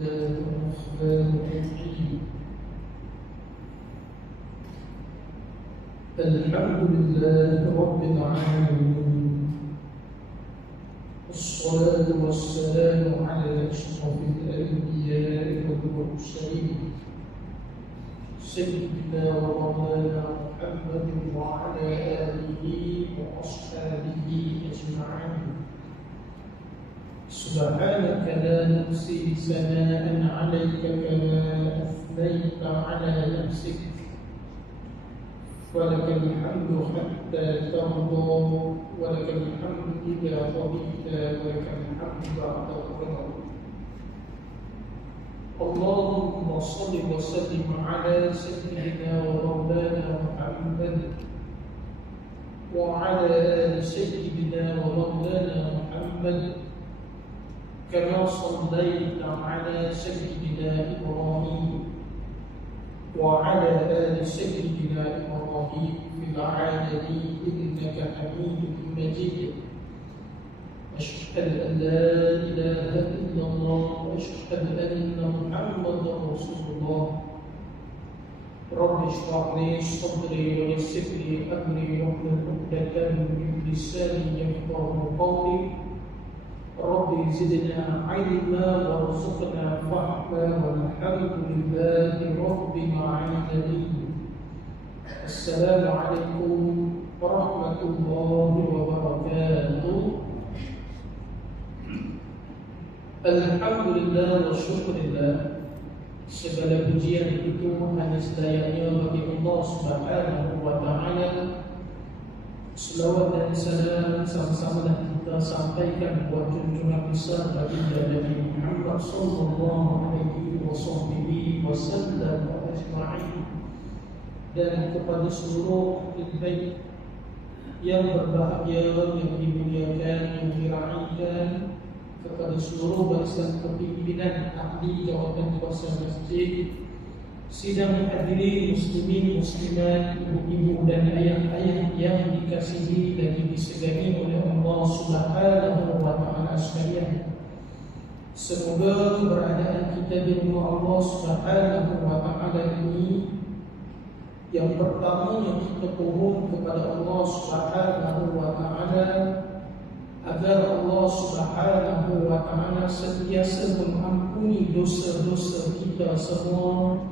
الرحمن الرحيم. الحمد لله رب العالمين، والصلاة والسلام على أشرف الأنبياء والمرسلين سيدنا ومولانا محمد وعلى آله وأصحابه أجمعين. سبحانك لا نحصي ثناء عليك كما أثنيت على نفسك، ولك الحمد حتى ترضى، ولك الحمد إذا رضيت، ولك الحمد بعد الرضا. اللهم صل وسلم على سيدنا ومولانا محمد وعلى آل سيدنا ومولانا محمد كما صليت على سيدنا إبراهيم وعلى آل سيدنا إبراهيم في العالمين إنك حميد مجيد. أشهد أن لا إله إلا الله وأشهد أن محمدا رسول الله. رب اشرح لي صدري ويسر لي أمري واحلل عقدة من لساني يفقهوا قولي. رب زدنا علما وارزقنا فهما والحمد لله رب العالمين. السلام عليكم ورحمة الله وبركاته. Alhamdulillah wa syukurillah, segala pujian itu hanya sedayanya bagi Allah Subhanahu wa ta'ala. Selawat dan salam sama-sama kita sampaikan buat junjungan besar baginda Nabi Muhammad sallallahu alaihi wasallam ajma'in, dan kepada seluruh baik yang berbahagia, yang dimuliakan, yang diraikan, kepada seluruh barisan kepimpinan ahli jawatan kuasa masjid, sidang hadirin muslimin muslimat, ibu-ibu dan ayah-ayah yang dikasihi dan disegani oleh Allah Subhanahu wa ta'ala sekalian. Semoga keberadaan kita di rumah Allah Subhanahu wa ta'ala ini yang pertama yang kita mohon kepada Allah Subhanahu wa ta'ala agar Allah Subhanahu wa ta'ala sentiasa mengampuni dosa-dosa kita semua,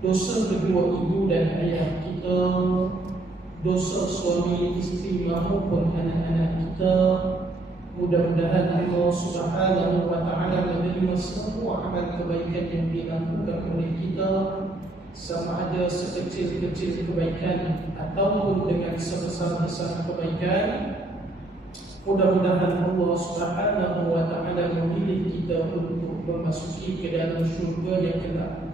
dosa kedua ibu dan ayah kita, dosa suami isteri maupun anak-anak kita. Mudah-mudahan Allah Subhanahu wa ta'ala menerima semua amal kebaikan yang dilakukan oleh kita, sama ada sekecil-kecil kebaikan ataupun dengan sebesar-besar kebaikan. Mudah-mudahan Allah Subhanahu wa ta'ala memilih kita untuk memasuki ke dalam syurga yang kelak,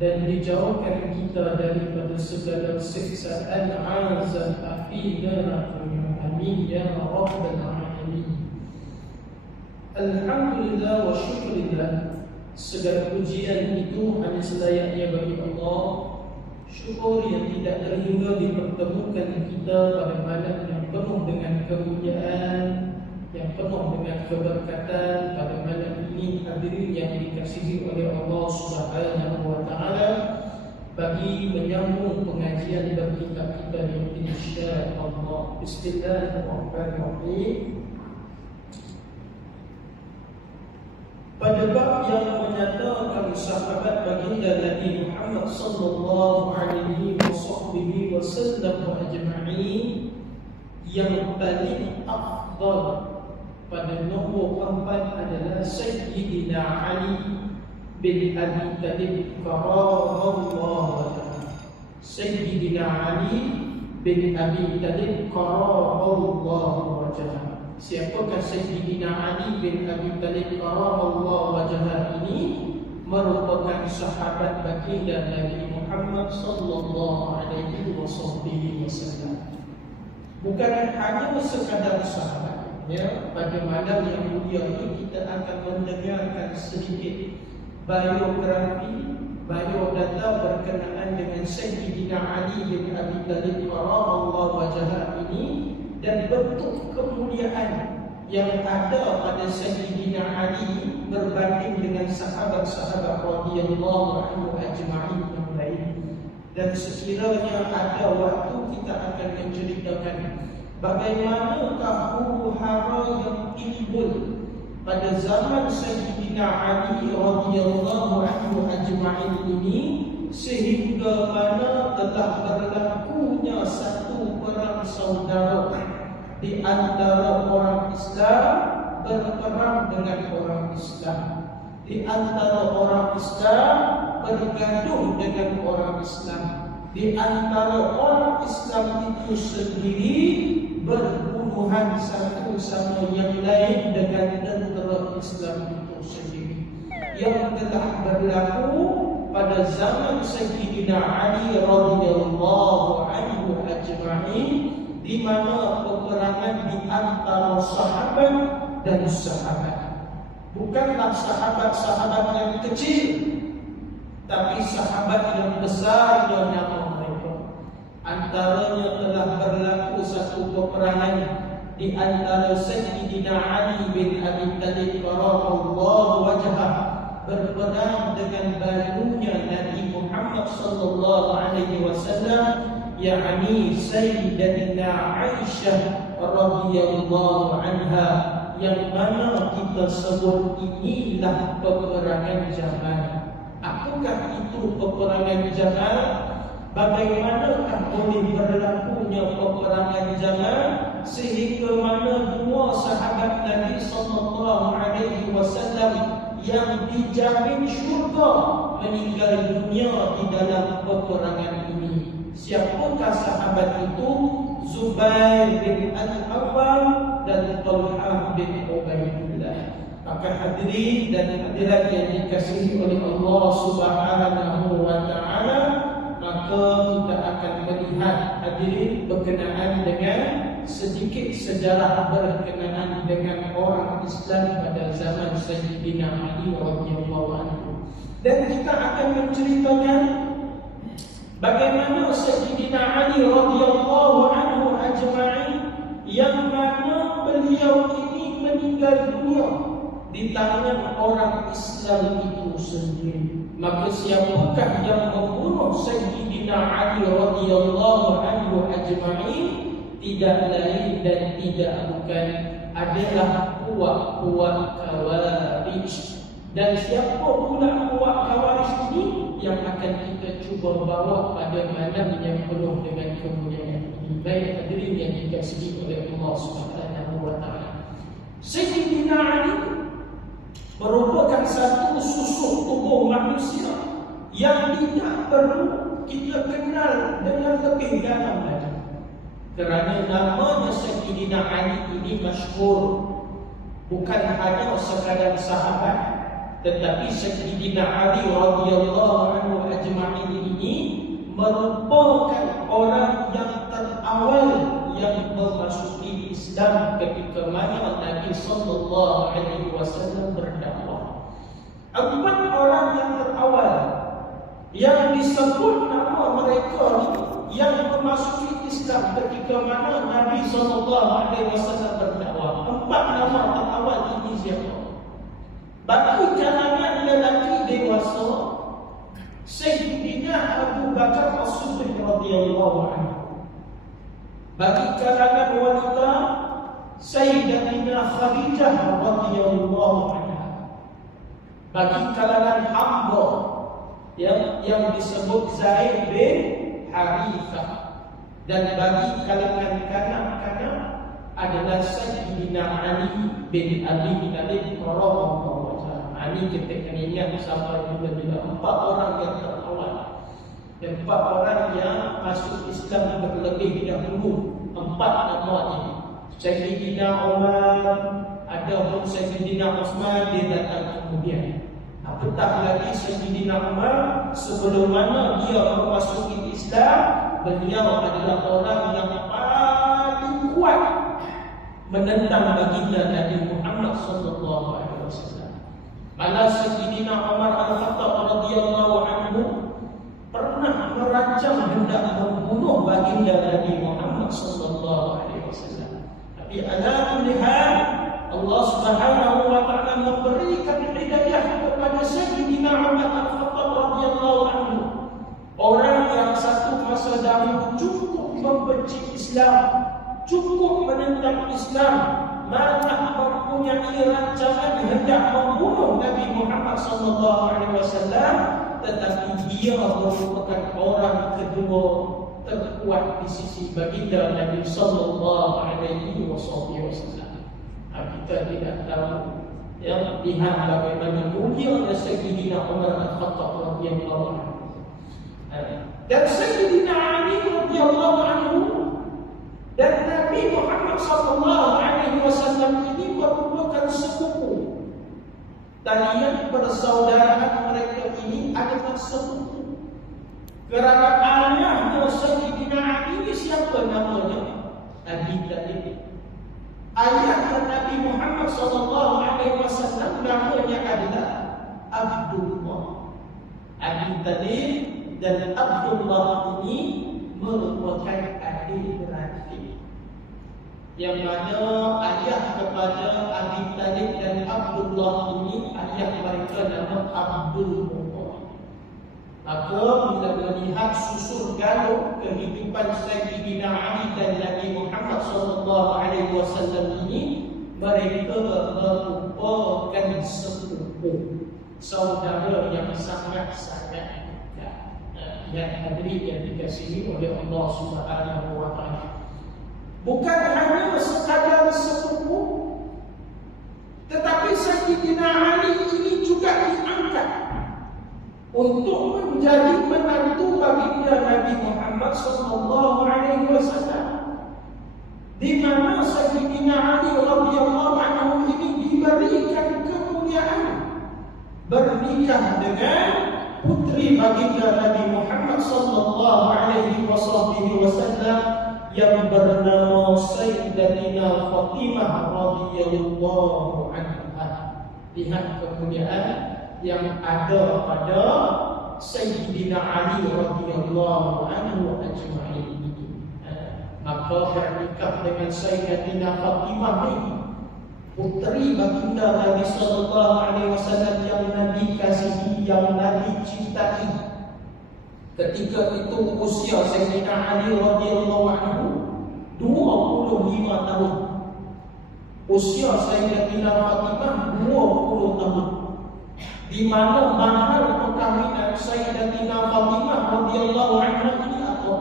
dan dijauhkan kita daripada segala siksaan azab api neraka. Amin ya rabbal alamin. Alhamdulillah wa syukurillah, segala pujian itu hanya selayaknya bagi Allah. Syukur yang tidak terhingga dipertemukan kita pada malam yang penuh dengan kemuliaan, yang penuh dengan keberkatan pada malam ini. Hadirin yang dikasihi oleh Allah Subhanahu wa ta'ala, bagi menyambung pengajian berkitab kita ini insya-Allah. Bismillahirrahmanirrahim. Pada bab yang menyatakan sahabat baginda Nabi Muhammad sallallahu alaihi wasallam ajma'in, yang paling afdal pada nombor 4 adalah Sayyidina Ali bin Abi Talib karramallahu wajhahu. Sayyidina Ali bin Abi Talib karramallahu wajhahu. Siapakah Sayyidina Ali bin Abi Talib karramallahu wajhahu ini? Merupakan sahabat baginda Nabi Muhammad sallallahu alaihi wasallam. Bukan hanya sekadar sahabat, ya. Pada malam yang mulia ini kita akan mendengarkan sedikit biografi, biodata berkenaan dengan Sayyidina Ali bin Abi Talib karramallahu wajhahu ini, dan bentuk kemuliaan yang ada pada Sayyidina Ali berbanding dengan sahabat-sahabat radhiyallahu anhu ajma'in yang lain. Dan sekiranya ada waktu kita akan menceritakan bagaimanakah huru-hara yang timbul pada zaman Sayyidina Ali radhiyallahu anhu ajma'in ini, sehingga mana telah berlakunya satu perang saudara di antara orang Islam berperang dengan orang Islam, di antara orang Islam bergaduh dengan orang Islam, di antara orang Islam itu sendiri berbunuhan satu sama yang lain dengan tentera Islam itu sendiri, yang telah berlaku pada zaman Sayyidina Ali radhiyallahu anhu ajma'in, di mana peperangan di antara sahabat dan sahabat, bukanlah sahabat-sahabat yang kecil, tapi sahabat yang besar yang nama mereka. Antaranya telah berlaku satu peperangan di antara Sayyidina Ali bin Abi Thalib karamallahu wajhah berperang dengan banunya Nabi Muhammad sallallahu alaihi wasallam, yakni Sayyidatina Aisyah radhiyallahu anha, yang mana kita sebut inilah peperangan Jamal. Apakah itu peperangan Jamal? Bagaimanakah boleh berlakunya peperangan Jamal sehingga mana dua sahabat Nabi sallallahu alaihi wasallam yang dijamin syurga meninggal dunia di dalam peperangan ini? Siapakah sahabat itu? Zubair bin Al-Awwam dan Talhah bin Ubaidillah. Maka hadirin dan hadirat yang dikasihi oleh Allah Subhanahu wa taala, maka kita akan melihat hadirin berkenaan dengan sedikit sejarah berkenaan dengan orang Islam pada zaman Sayyidina Ali radhiyallahu anhu. Dan kita akan menceritakan bagaimana Sayyidina Ali radhiyallahu anhu ajma'in, yang mana beliau ini meninggal dunia di tangan orang Islam itu sendiri. Maka siapakah yang membunuh Sayyidina Ali radhiyallahu anhu ajma'in? Tidak lain dan tidak bukan adalah puak-puak Khawarij. Dan siapa pula puak Khawarij ini yang akan kita cuba bawa pada malam yang penuh dengan kemuliaan ini. Baik hadirin yang dikasihi oleh Allah Subhanahu wa taala, Sayyidina Ali merupakan satu susuk tubuh manusia yang tidak perlu kita kenal dengan lebih dalam lagi, kerana namanya Sayyidina Ali ini masyhur, bukan hanya sekadar sahabat, tetapi Sayyidina Ali radhiyallahu anhu ajma'in ini merupakan orang yang terawal yang memasuki Islam ketika mana Nabi sallallahu alaihi wasallam berdakwah. 4 orang yang terawal yang disebut nama mereka yang memasuki Islam ketika mana Nabi sallallahu alaihi wasallam berdakwah. 4 nama terawal ini siapa? Bagi kalangan lelaki dewasa, Sayyidina Abu Bakar As-Siddiq radhiyallahu anhu. Bagi kalangan wanita, Sayyidatina Khadijah radhiyallahu anha. Bagi kalangan hamba yang disebut Zaid bin Harithah. Dan bagi kalangan kanak-kanak adalah Sayyidina Ali bin Abi Thalib radhiyallahu anhu. Ali kita akan ingat sampai bila 4 orang yang terawal dan 4 orang yang masuk Islam terlebih dahulu. 4 nama ini. Sayyidina Umar, ada pun Sayyidina Uthman, dia datang kemudian. Apatah lagi Sayyidina Umar, sebelum mana dia memasuki Islam, beliau adalah orang yang paling kuat menentang baginda Nabi Muhammad sallallahu alaihi wasallam. Malah Sayyidina Umar Al-Khattab radhiyallahu anhu pernah merancang hendak membunuh baginda Nabi Muhammad sallallahu alaihi wasallam. Tapi ala kulli hal Allah Subhanahu wa taala memberikan hidayah kepada Sayyidina Umar Al-Khattab radhiyallahu anhu. Orang yang satu masa dahulu cukup membenci Islam, cukup menentang Islam, malah mempunyai rancangan hendak membunuh Nabi Muhammad SAW, tetapi dia merupakan orang kedua terkuat di sisi baginda Nabi sallallahu alaihi wasallam. Kita tidak tahu yang lihat bagaimana mulianya Sayyidina Umar Al-Khattab radhiyallahu anhu. Dan Sayyidina Ali radhiyallahu anhu dan Nabi Muhammad sallallahu alaihi wasallam ini merupakan sepupu. Talian persaudaraan mereka ini adalah sepupu. Kerana ayahnya Sayyidina Ali ini siapa namanya? Abi Talib. Ayahnya Nabi Muhammad sallallahu alaihi wasallam namanya adalah Abdullah. Abi Talib dan Abdullah ini merupakan adik-beradik. Yang mana ayah kepada Abi Talib dan Abdullah ini, ayah mereka nama Abdul Muttalib. Maka bila melihat susur galur kehidupan Sayyidina Ali dan Nabi Muhammad SAW ini, mereka merupakan sepupu, saudara yang sangat-sangat dekat. Yang hadirin yang dikasihi oleh Allah Subhanahu wa taala. Bukan hanya sekadar sepupu, tetapi Sayyidina Ali ini juga diangkat untuk menjadi menantu baginda Nabi Muhammad SAW, di mana Sayyidina Ali radhiyallahu anhu ini diberikan kemuliaan bernikah dengan putri baginda Nabi Muhammad SAW yang bernama Sayyidatina Fatimah radhiyallahu anha. Lihat kemuliaan yang ada pada Sayyidina Ali radhiyallahu anhu ajma'in. Maka bernikah dengan Sayyidatina Fatimah ini, putri baginda Nabi sallallahu alaihi wasallam yang Nabi kasihi, yang Nabi cintai. Ketika itu usia Sayyidina Ali radhiyallahu anhu 25 tahun. Usia Sayyidatina Fatimah 20 tahun. Di mana mahar perkahwinan Sayyidatina Fatimah radhiyallahu anha ini apa?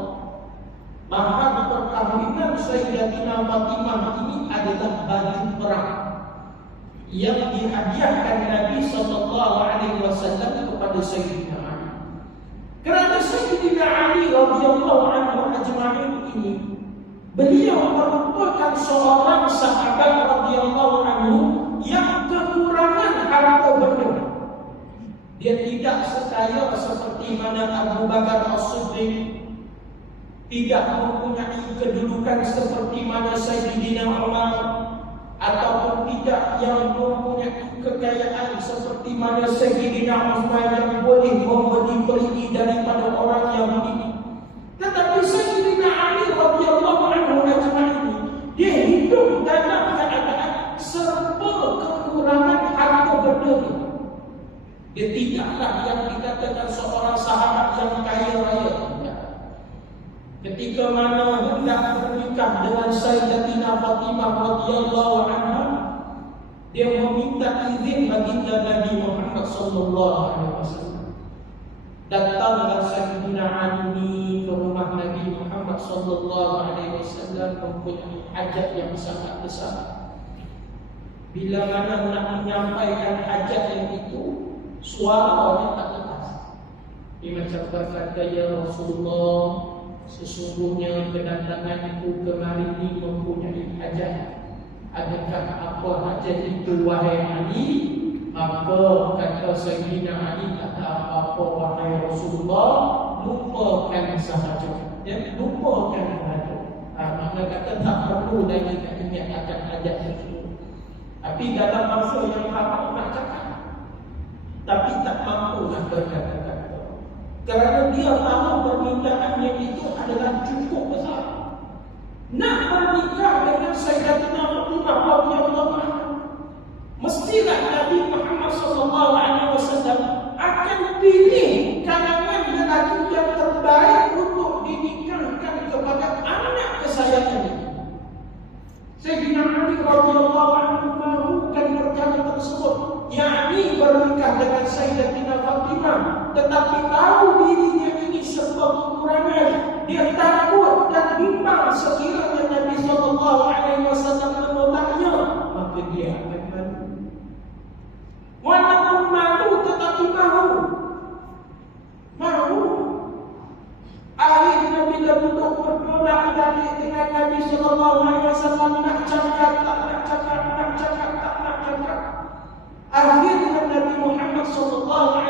Mahar perkahwinan Sayyidatina Fatimah ini adalah baju perang yang dihadiahkan Nabi sallallahu alaihi wasallam kepada Sayyidina Ali. Kerana Sayyidina Ali radhiyallahu anhu ajma'in ini, beliau merupakan seorang sahabat radhiyallahu anhu yang kekurangan harta benda. Dia tidak sekaya seperti mana Abu Bakar As-Siddiq, tidak mempunyai kedudukan seperti mana Sayyidina Umar, ataupun tidak yang mempunyai kekayaan seperti mana Sayyidina Uthman yang boleh membeli beli daripada orang Yahudi. Tetapi Sayyidina Ali radhiyallahu anhu ajma'in, dia hidup dalam keadaan serba kekurangan harta benda. Dia tidaklah yang dikatakan seorang sahabat yang kaya raya. Ketika mana hendak bernikah dengan Sayyidatina Fatimah radhiyallahu anha, dia meminta izin baginda Nabi Muhammad sallallahu alaihi wasallam. Datanglah Sayyidina Ali ke rumah Nabi Muhammad sallallahu alaihi wasallam mempunyai hajat yang sangat besar. Bila mana nak menyampaikan hajat yang itu, suaranya tak lepas. Dia macam berkata, "Ya Rasulullah, sesungguhnya kedatanganku kemari ini mempunyai hajat. Adakah apa hajat itu wahai Ali?" Maka kata Sayyidina Ali, "Tak ada apa-apa wahai Rasulullah, lupakan sahaja." Ya, lupakan sahaja. Makna kata tak perlu lagi nak ingat akan hajat tersebut. Tapi dalam masa yang haram nak cakap, tapi tak mampu nak berkata-kata. Kerana dia tahu permintaannya itu adalah cukup besar. Nak bernikah dengan Sayyidatina Fatimah radhiyallahu anha. Mestilah Nabi Muhammad SAW akan pilih kalangan lelaki yang terbaik untuk dinikahkan kepada anak kesayangannya. Sayyidina Ali radhiyallahu anhu melakukan perkara tersebut, yakni bernikah dengan Sayyidatina Fatimah, tetapi tahu dirinya ini sebuah kekurangan. Dia takut dan bimbang sekiranya Nabi SAW menolaknya, maka dia akan malu. Walaupun malu tetapi mahu. Akhirnya bila duduk berdolak-dalik dengan Nabi SAW, nak cakap, tak nak cakap, nak cakap, tak nak cakap. Akhirnya Nabi Muhammad SAW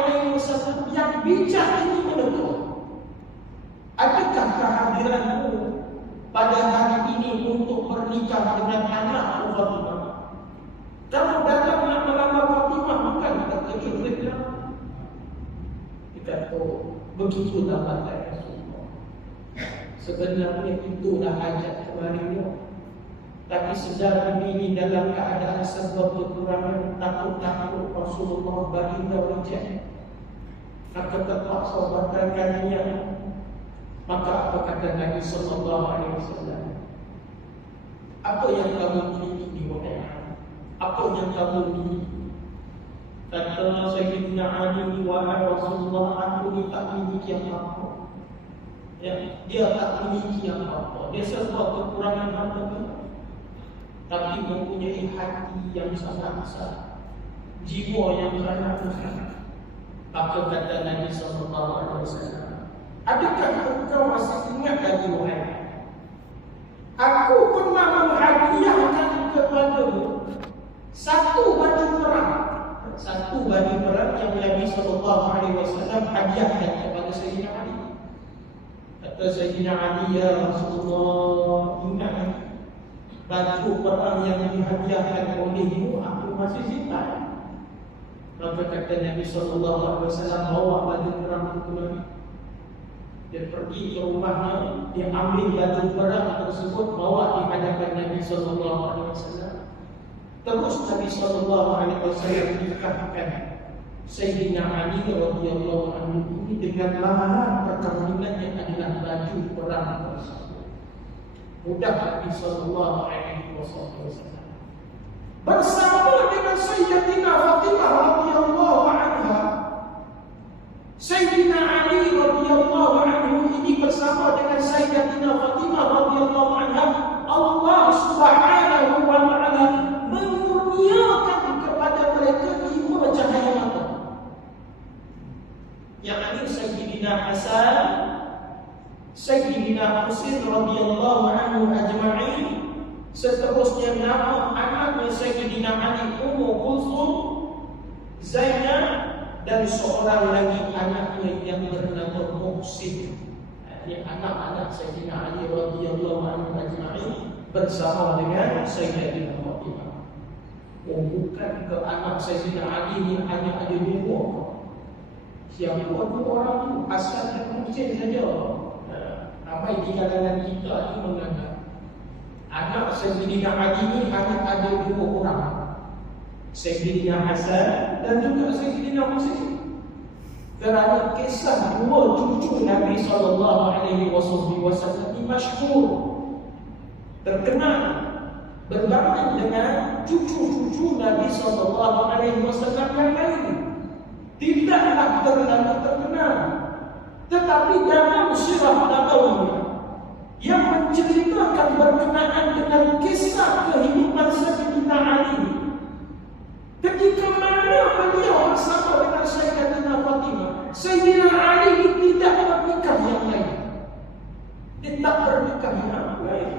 yang bijak ini menegur. Adakah kehadiranmu pada hari ini untuk bernikah dengan anak Fatimah? Kamu datang nak melamar Fatimah, bukan terkejut-kejut. Dia kata, begitu dapat Rasulullah. Sebenarnya itulah hajat kemarinnya. Tapi sedar diri dalam keadaan sebuah kekurangan, takut-takut Rasulullah baginda reject. Maka terpaksa batalkannya. Maka apa kata Nabi SAW? Apa yang kamu miliki di wahai? Apa yang kamu miliki? Kata Sayyidina Ali, wahai Rasulullah, aku ni tak miliki apa-apa. Ya, dia tak miliki apa-apa. Dia sebuah kekurangan harta, tapi mempunyai hati yang sangat besar, jiwa yang sangat besar. Maka kata Nabi SAW, adakah engkau masih ingat lagi wahai? Aku pernah menghadiahkan kepadamu satu baju perang yang Nabi SAW hadiahkan kepada Sayyidina Ali. Kata Sayyidina Ali, ya Rasulullah, ingat baju perang yang dihadiahkan olehmu, aku masih simpan. Maka kata Nabi SAW, bawa baju perang itu lagi. Dia pergi ke rumahnya, dia ambil baju perang tersebut, bawa di hadapan Nabi SAW. Terus Nabi SAW nikahkan Sayyidina Ali radhiyallahu anhu ini dengan mahar perkahwinan yang adalah baju perang tersebut. Mudah Nabi SAW bersama dengan Sayyidatina Fatimah radhiyallahu anha. Sayyidina Ali radhiyallahu anhu ini bersama dengan Sayyidatina Fatimah radhiyallahu anha, Allah Subhanahu wa ta'ala mengurniakan kepada mereka 5 cahaya mata. Yang ini Sayyidina Hasan, Sayyidina Husain radhiyallahu anhu ajma'in. Seterusnya nama anaknya Sayyidina Ali, Ummu Kulsum, Zainab, dan seorang lagi anaknya yang bernama Muhsin. Ini anak-anak Sayyidina Ali radhiyallahu anhu ajma'in bersama dengan Sayyidatina Fatimah. Bukan ke anak Sayyidina Ali ini hanya ada 2. Siapa 2 orang itu asalnya Muhsin saja. Ramai di kalangan kita ini menganggap anak Sayyidina Ali ini hanya ada 2 orang, Sayyidina Hasan dan juga Sayyidina Husain. Kerana kisah 2 cucu Nabi SAW ini masyhur, terkenal, berbanding dengan cucu-cucu Nabi SAW yang lain. Tidaklah terlalu terkenal, tetapi dalam sirah nabawiyah yang menceritakan berkenaan dengan kisah kehidupan Sayyidina Ali, ketika mana beliau bersama dengan Sayyidatina Fatimah, Sayyidina Ali tidak bernikah yang lain. Dia tak bernikah yang lain.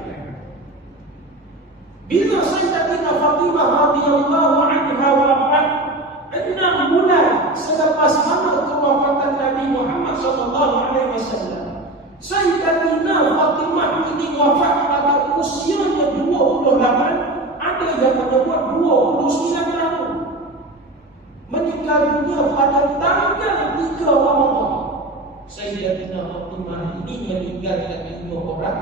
Bila Sayyidatina Fatimah radhiyallahu anha wafat 6 bulan selepas mana kewafatan Nabi Muhammad SAW, Sayyidatina Fatimah ini wafat pada usianya 28, ada yang menyebut 29 tahun. Meninggal dunia pada tanggal 3 Ramadan. Sayyidatina Fatimah ini meninggalkan 5 orang.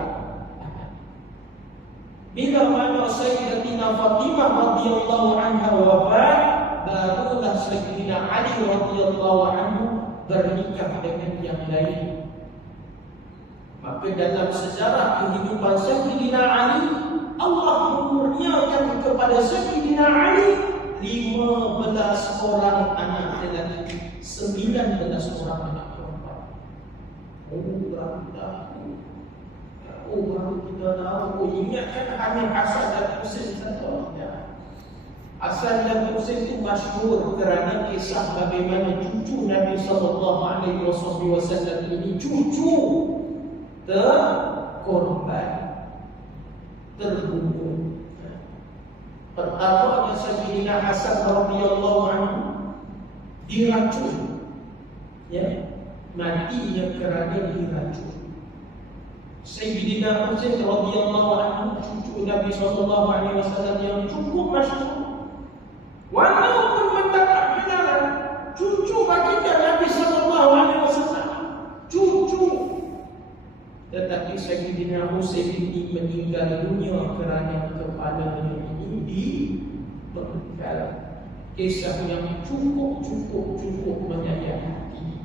Bila mana Sayyidatina Fatimah radhiyallahu anha wafat, barulah Sayyidina Ali radhiyallahu anhu bernikah dengan yang lain. Maka dalam sejarah kehidupan Sayyidina Ali, Allah mengurniakan kepada Sayyidina Ali 15 orang anak lelaki, 19 orang anak perempuan. Baru kita tahu, ingatkan hanya Hasan dan Husain satu. Hasan dan Husain itu masyhur kerana kisah bagaimana cucu Nabi SAW ini cucu terkorban, terbunuh. Pertamanya Sayyidina Hasan radhiyallahu anhu diracun, matinya kerana diracun. Sayyidina Husain radhiyallahu anhu cucu Nabi SAW yang cukup masyhur, walaupun mendapat gelar cucu baginda Nabi SAW, cucu, tetapi Sayyidina Husain ini meninggal dunia kerana kepalanya ini dipenggal. Kisah yang cukup menyayat hati.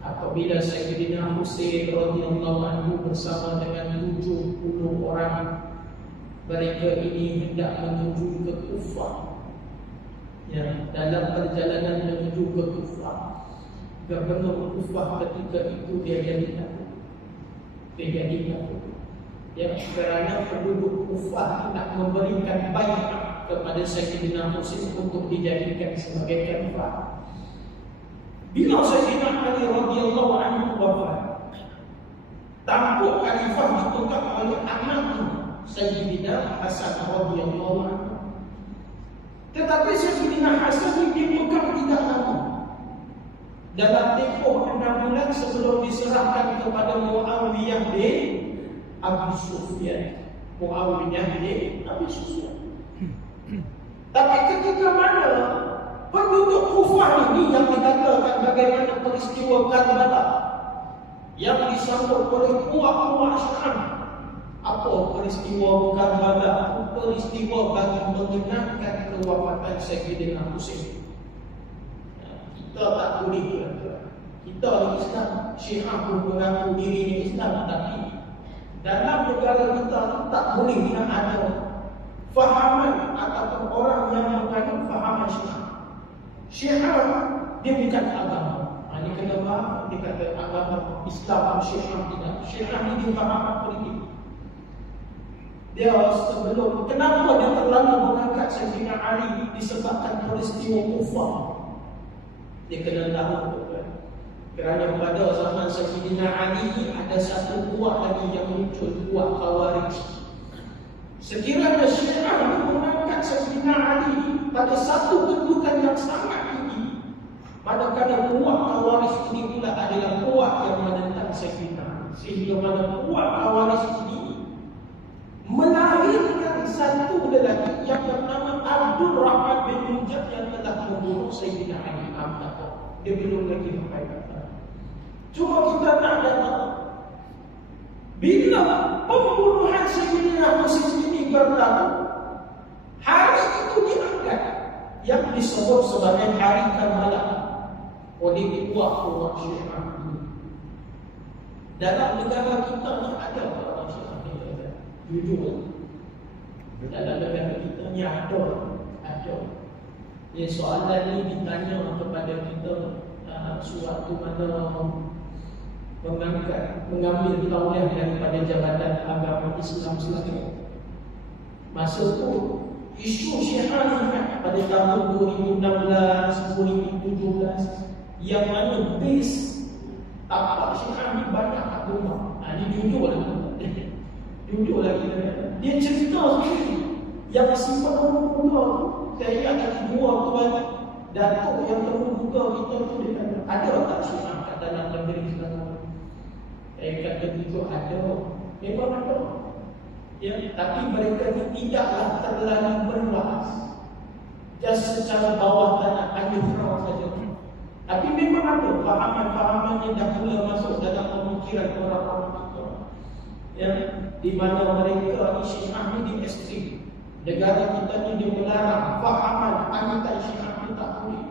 Apabila Sayyidina Husain radhiyallahu anhu bersama dengan 70 orang, mereka ini hendak menuju ke Kufah. Dalam perjalanan menuju ke Kufah, Gubernur Kufah ketika itu dia jadi takut. Kerana penduduk Kufah nak memberikan baiat kepada Sayyidina Husain untuk dijadikan sebagai khalifah. Bila Sayyidina Ali radhiyallahu anhu wafat, tampuk khalifah ditukar oleh anaknya Sayyidina Hasan radhiyallahu anhu. Tetapi Sayyidina Hasan ini pegang tidak lama. Dalam tempoh 6 bulan sebelum diserahkan kepada Muawiyah bin Abi Sufyan. Tapi ketika mana penduduk Kufah ini yang dikatakan bagaimana peristiwa Karbala yang disambut oleh puak-puak Syam. Apa peristiwa Karbala? Peristiwa bagi mengenangkan kewafatan Sayyidina Husain. Kita tak boleh. Kita ni Islam, Syiah pun mengaku diri Islam, tapi dalam negara kita tak boleh yang ada fahaman ataupun orang yang mengandung fahaman Syiah. Syiah dia bukan agama. Ini kena faham, dia kata agama Islam, Syiah tidak. Syiah ni dia fahaman politik. Dia sebelum, kenapa dia terlalu mengangkat Sayyidina Ali disebabkan peristiwa Kufah? Dia kena tahu kerana pada zaman Sayyidina Ali ada satu buah lagi yang muncul, buah Khawarij. Sekiranya Syiah mengangkat Sayyidina Ali pada satu kedudukan yang sangat tinggi, manakala buah Khawarij ini pula adalah buah yang menentang Sayyidina Ali. Sehingga mana buah Khawarij ini melahirkan satu lelaki yang bernama Abdul Rahman bin Munjab yang telah membunuh Sayyidina Ali. Dia belum lagi sampai kata. Cuma kita nak datang bila pembunuhan Sayyidina Husain ini berlaku, hari itu diangkat yang disebut sebagai Hari Karbala oleh puak-puak Syiah ini. Dalam negara kita ni ada orang Syiah ni, jujur. Dalam negara kita ni ada. Soalan ni ditanya kepada kita suatu mana mengambil tauliah daripada Jabatan Agama Islam Selangor. Masa tu isu Syiah ni pada tahun 2016, 2017 yang mana base tapak Syiah ni banyak kat rumah. Ni jujur lah kita. Dia cerita sendiri yang simpan muka tu. Saya ingat kaki dua tuan Datuk yang terbuka kita tu, dia kata ada tak Syiah kat dalam negeri Selangor? Saya kata itu ada. Memang ada. Tapi mereka ni tidaklah terlalu berluas, just secara bawah tanah underground saja. Tapi memang ada fahaman-fahaman yang dah mula masuk dalam pemikiran orang-orang kita. di mana mereka ni Syiah ni di ekstrim. Negara kita ni dia melarang fahaman anti Syiah ni tak boleh.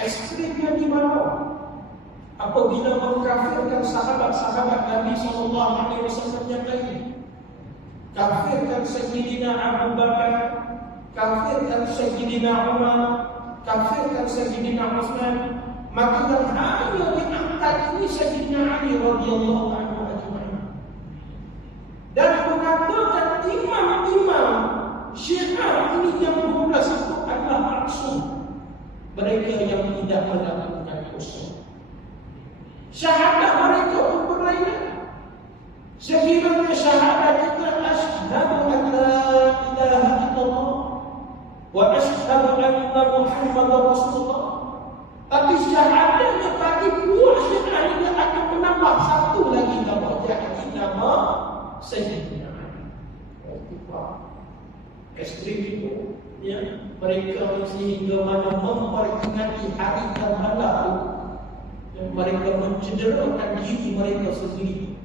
Ekstrimnya di mana? Apabila mengkafirkan sahabat-sahabat Nabi SAW yang lain, kafirkan Sayyidina Abu Bakar, kafirkan Sayyidina Umar, kafirkan Sayyidina Utsman, maka yang hanya diangkat ini Sayyidina Ali radhiyallahu anhu ajma'in. Dan mengatakan imam-imam Syiah ini yang 12 itu adalah maksum, mereka yang tidak melakukan dosa. Syahadat mereka pun berlainan. Sekiranya syahadat kita asyhadu an la ilaha illallah wa asyhadu anna Muhammadar Rasulullah, tapi syahadatnya bagi buah syiah ini akan menambah satu lagi nama, yakni nama Sayyidina Ali. Ekstrim itu, mereka sehingga mana memperingati hari Karbala itu, mereka mencederakan diri mereka sendiri,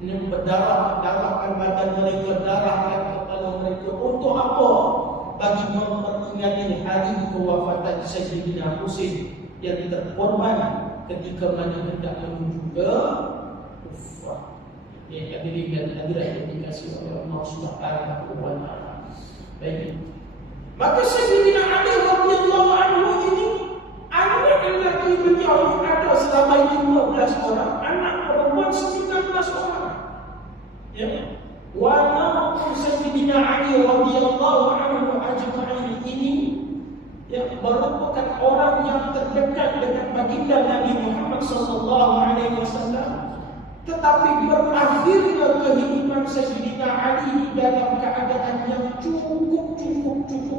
berdarahkan badan mereka, darahkan kepala mereka. Untuk apa? Bagi memperingati hari kewafatan Sayyidina Husain yang terkorban ketika mana hendak menuju ke Kufah. Hadirin dan hadirat yang dikasihi oleh Allah Subhanahu wa taala. Baik. Maka Sayyidina Ali radhiyallahu anhu ini, anak lelaki beliau ada selama 15 orang, anak perempuan 19 orang. Walaupun Sayyidina Ali radhiyallahu anhu ajma'in ini merupakan orang yang terdekat dengan baginda Nabi Muhammad sallallahu alaihi wasallam, tetapi berakhirnya kehidupan Sayyidina Ali dalam keadaan yang cukup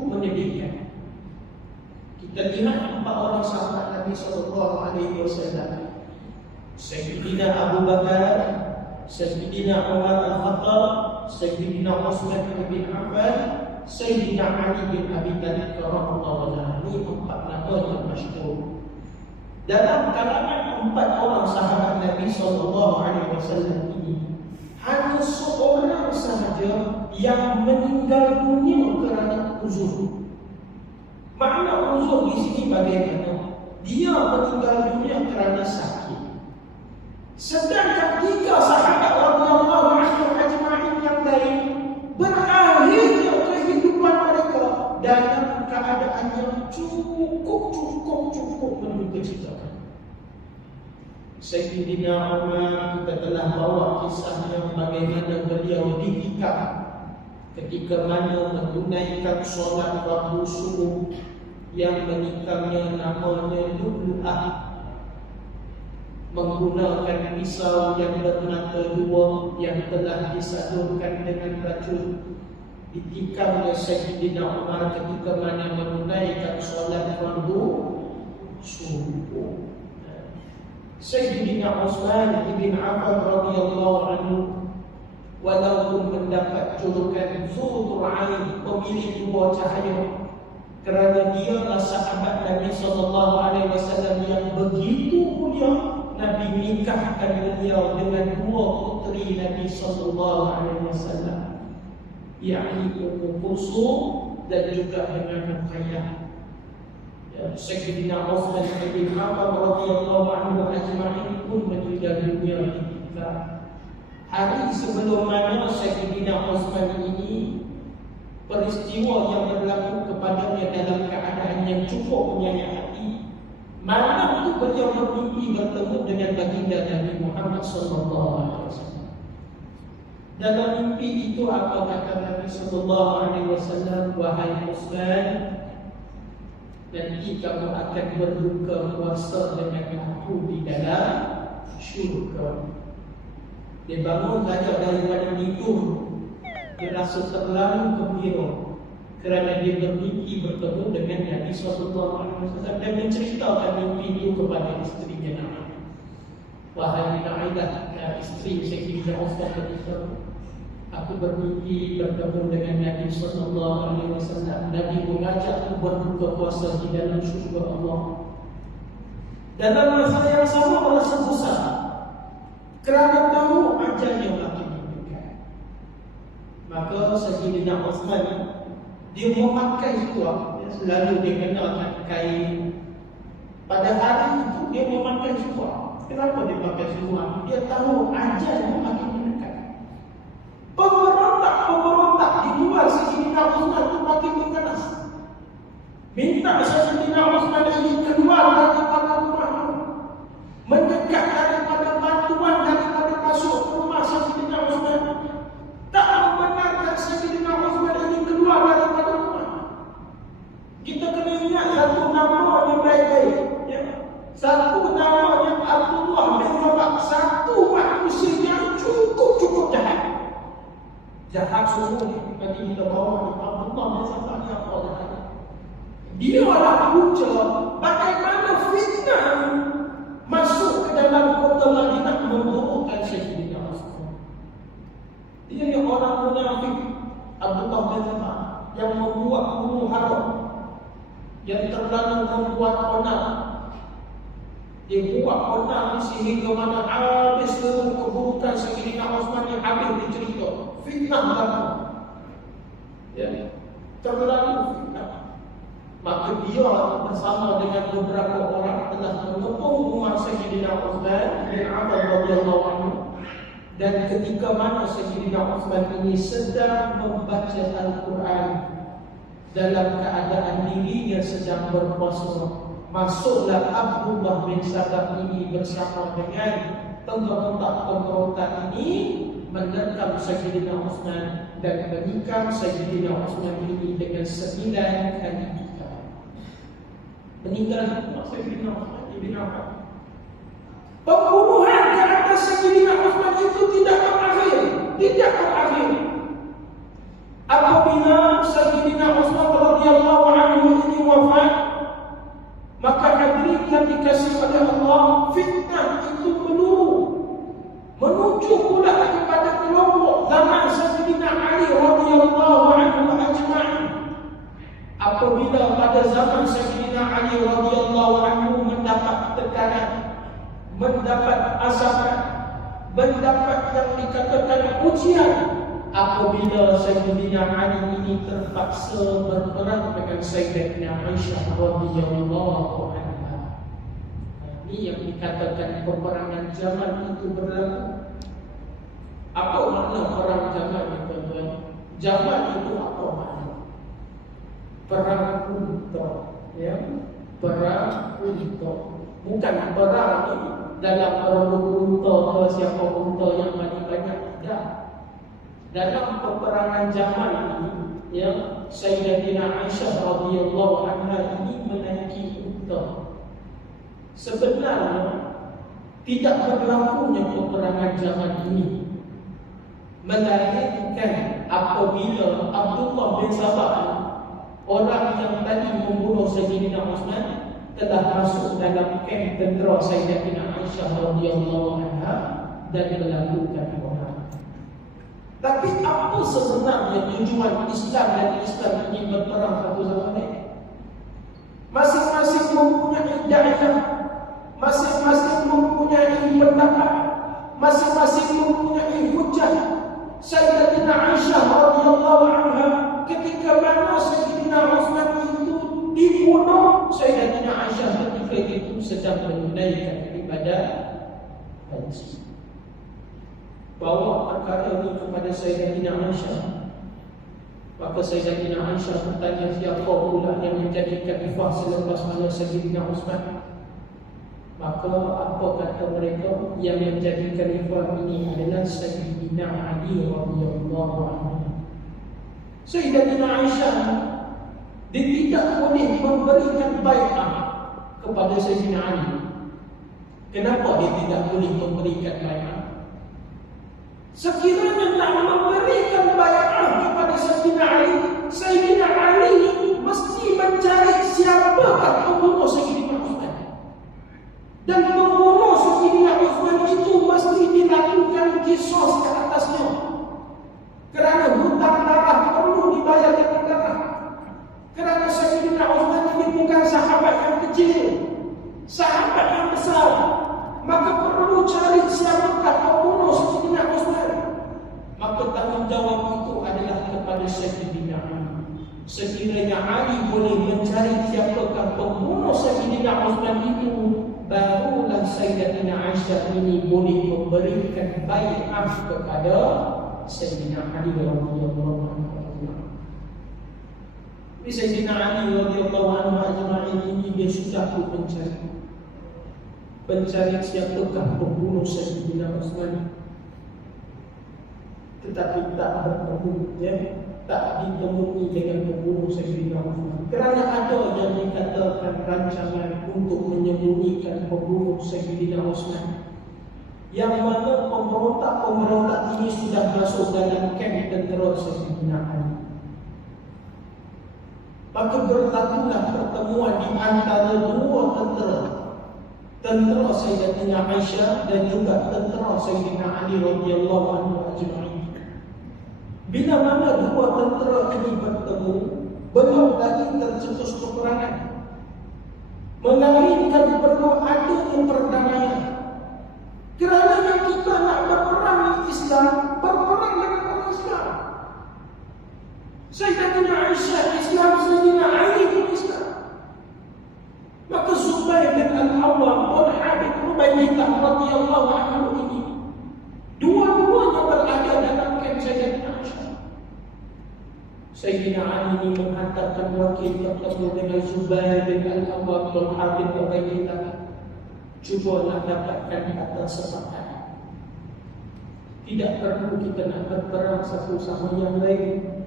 menyedihkan. Kita lihat 4 orang sahabat Nabi sallallahu alaihi wasallam. Sayyidina Abu Bakar, Sayyidina Umar Al-Khattab, Sayyidina Utsman bin Affan, Sayyidina Ali bin Abi Thalib radhiyallahu anhu. Ini 4 nama yang masyhur. Dalam kalangan 4 orang sahabat Nabi sallallahu alaihi wasallam ini, hanya seorang sahaja yang meninggal dunia kerana uzur. Makna uzur di sini bagaimana? Dia meninggal dunia kerana sakit. Sedangkan 3 sahabat radhiyallahu anhum ajma'in yang lain, berakhirnya kehidupan mereka dalam keadaan yang cukup mendukacitakan. Sayyidina Umar, kita telah bawa kisahnya bagaimana beliau ditikam ketika mana menunaikan solat waktu subuh, yang menikamnya namanya Lu'lu'ah, menggunakan pisau yang bermata 2 yang telah disadurkan dengan racun. Ditikamnya Sayyidina Umar ketika mana menunaikan solat fardu subuh. Sayyidina Utsman bin Affan radhiyallahu anhu, walaupun mendapat julukan Dzul Ain, pemilik 2 cahaya, kerana dialah sahabat Nabi sallallahu alaihi wasallam yang begitu mulia, Nabi nikahkan beliau dengan 2 puteri Nabi sallallahu alaihi wasallam, yakni Ummu Kulsum dan juga dengan Ruqayyah. Sayyidina Utsman bin Affan radhiyallahu anhu ajma'in pun meninggal dunia ketika hari sebelum mana Sayyidina Utsman ini peristiwa yang berlaku kepadanya dalam keadaan yang cukup menyayat hati. Malam itu beliau bermimpi bertemu dengan baginda Nabi Muhammad sallallahu alaihi wasallam. Dalam mimpi itu apa kata Nabi sallallahu alaihi wasallam? Wahai Utsman, nanti kamu akan berbuka puasa dengan aku di dalam syurga. Dia bangun saja daripada tidur, dia rasa terlalu gembira kerana dia bermimpi bertemu dengan Nabi SAW dan menceritakan mimpi itu kepada isterinya Nabi. Wahai Aidah, isteri Sayyidina Utsman ketika aku bermimpi bertemu dengan Nabi SAW. Nabi mengajakku berbuka puasa di dalam syurga Allah. Dalam masa yang sama merasa bosan. kerana tahu ajalnya makin mendekat. Maka Sayyidina Uthman dia memakai suap, selalu dia kenakan kain. Pada hari itu dia memakai suap. Kenapa dia pakai suap? Dia tahu ajalnya makin mendekat. Pemberontak di luar Sayyidina Uthman itu makin berkeras. Minta Sayyidina Uthman ini keluar daripada rumah, mendekat daripada bantuan daripada masuk ke rumah Sayyidina Uthman. Tak membenarkan Sayyidina Uthman ini keluar daripada rumah. Kita kena ingat satu nama yang baik-baik, ya. Satu nama yang Abdullah bin Rabah, satu manusia yang cukup jahat. Jahat sungguh bagi kita bawa Abdullah bin Rabah yang Allah. Dia adalah punca bagaimana fitnah masuk ke dalam kota Madinah memburukkan Sayyidina Uthman. Dia ni orang munafik, Abdullah bin Rabah, yang membuat huru hara, yang terlalu membuat onar. Dia buat onar sehingga mana habis seluruh keburukan Sayyidina Uthman yang habis dicerita. Fitnah lagi, ya, terlalu fitnah. Maka dia bersama dengan beberapa orang telah mengepung rumah Sayyidina Uthman bin Affan radhiyallahu anhu. Dan ketika mana Sayyidina Uthman ini sedang membaca Al-Quran dalam keadaan dirinya sedang berpuasa, masuklah Abdullah bin Sabah ini bersama dengan pemberontak ini menerkam Sayyidina Uthman dan menikam Sayyidina Uthman ini dengan 9 kali nikah. Meninggal Sayyidina Uthman bin Affan. Pembunuhan ke atas Sayyidina Uthman itu tidak berakhir. Apabila Sayyidina Uthman radhiyallahu anhu ini wafat, maka hadirin yang dikasihi oleh Allah, fitnah itu menuju pula kepada kelompok zaman Sayyidina Ali radhiyallahu anhu ajma'in. Apabila pada zaman Sayyidina Ali radhiyallahu anhu mendapat tekanan, mendapat azaban, mendapat yang dikatakan ujian, apabila Sayyidina Ali ini terpaksa berperang dengan Sayyidatina Aisyah radhiyallahu anha. Ini yang dikatakan peperangan zaman itu berlaku. Apa makna perang zaman itu, tuan? Zaman itu apa makna? Perang unta, ya, perang unta. Bukan perang ini dalam berebut unta atau siapa unta yang banyak-banyak, tidak. Dalam peperangan zaman ini, ya, Sayyidatina Aisyah radhiyallahu anha ini menaiki unta. Sebenarnya tidak berlakunya peperangan zaman ini, melainkan apabila Abdullah bin Sabah, orang yang tadi membunuh Sayyidina Uthman, telah masuk dalam kamp tentera Sayyidatina Aisyah radhiyallahu anha dan melakukan perang. Tapi apa sebenarnya tujuan Islam dan Islam ini berperang satu sama lain? Masing-masing mempunyai da'iyah, masing-masing mempunyai pendapat, masing-masing mempunyai hujah. Sayyidatina Aisyah radhiyallahu anha ketika mana Sayyidina Uthman itu dibunuh, Sayyidatina Aisyah ketika itu sedang menunaikan ibadah haji. Bawa perkara ini kepada Sayyidatina Aisyah. Maka Sayyidatina Aisyah bertanya, siapa pula yang menjadi khalifah selepas mana Sayyidina Uthman? Maka apa kata mereka, yang menjadi khalifah ini adalah Sayyidina Ali radhiyallahu anhu. Sayyidatina Aisyah dia tidak boleh memberikan bai'ah kepada Sayyidina Ali. Kenapa dia tidak boleh memberikan bai'ah? Sekiranya nak memberikan bai'ah kepada Sayyidina Ali, Sayyidina Ali mesti mencari siapakah pembunuh Sayyidina Uthman. Dan pembunuh Sayyidina Uthman itu mesti dilakukan kisos ke atasnya. Kerana hutang darah perlu dibayar dengan darah. Kerana Sayyidina Uthman ini bukan sahabat yang kecil, sahabat yang besar. Maka perlu cari siapakah sekiranya Ali boleh mencari siapakah pembunuh Sayyidina Uthman itu, barulah Sayyidatina Aisyah ini boleh memberikan bai'ah kepada Sayyidina Ali radhiyallahu anhu. Sayyidina Ali radhiyallahu anhu ajma'in ini dia sudah pun mencari siapakah pembunuh Sayyidina Uthman, tetapi tak bertemu, ya, tak ditemui dengan pembunuh Sayyidina Uthman. Kerana ada yang dikatakan rancangan untuk menyembunyikan pembunuh Sayyidina Uthman, yang mana pemberontak ini sudah masuk dalam kamp tentera Sayyidina Ali. Maka berlakulah pertemuan di antara dua tentera Sayyidatina Aisyah dan juga tentera Sayyidina Ali radhiyallahu anhu ajma'in. Bila mana dua tentera ini bertemu, belum lagi tercetus peperangan, melainkan perlu adanya perdamaian. Kerana yang kita nak berperang dengan Islam, berperang dengan orang Islam. Sayyidatina Aisyah Islam, Sayyidina Ali pun Islam. Maka Zubair bin Al-Awwam, Talha bin Ubaidillah radhiyallahu anhu ini, dua-duanya berada dalam kamp Sayyidatina Aisyah. Sayyidina Ali ini menghantarkan wakil bertemu dengan Zubair bin Al-Awwam, Talha bin Ubaidillah. Cubalah dapatkan kata sepakat. Tidak perlu kita nak berperang satu sama yang lain.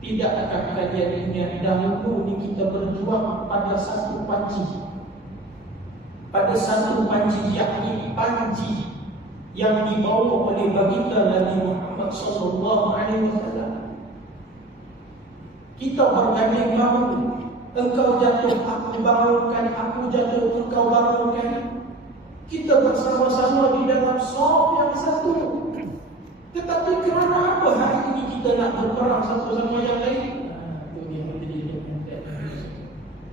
Tidak akan kalian ingat dahulu ni kita berjuang pada satu panji. Pada satu panji, yakni panji yang dibawa oleh baginda Nabi Muhammad SAW. Kita berganding bahu. Engkau jatuh, aku bangunkan. Aku jatuh, engkau bangunkan. Kita bersama-sama di dalam shaf yang satu. Tetapi kerana apa hari ini kita nak berperang satu sama yang lain? Itu dia menjadi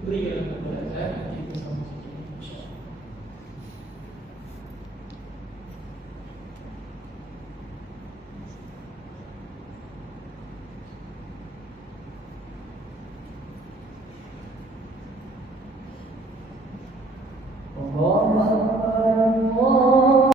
berikan kepada saya. Kita sama-sama insya-Allah. Allahu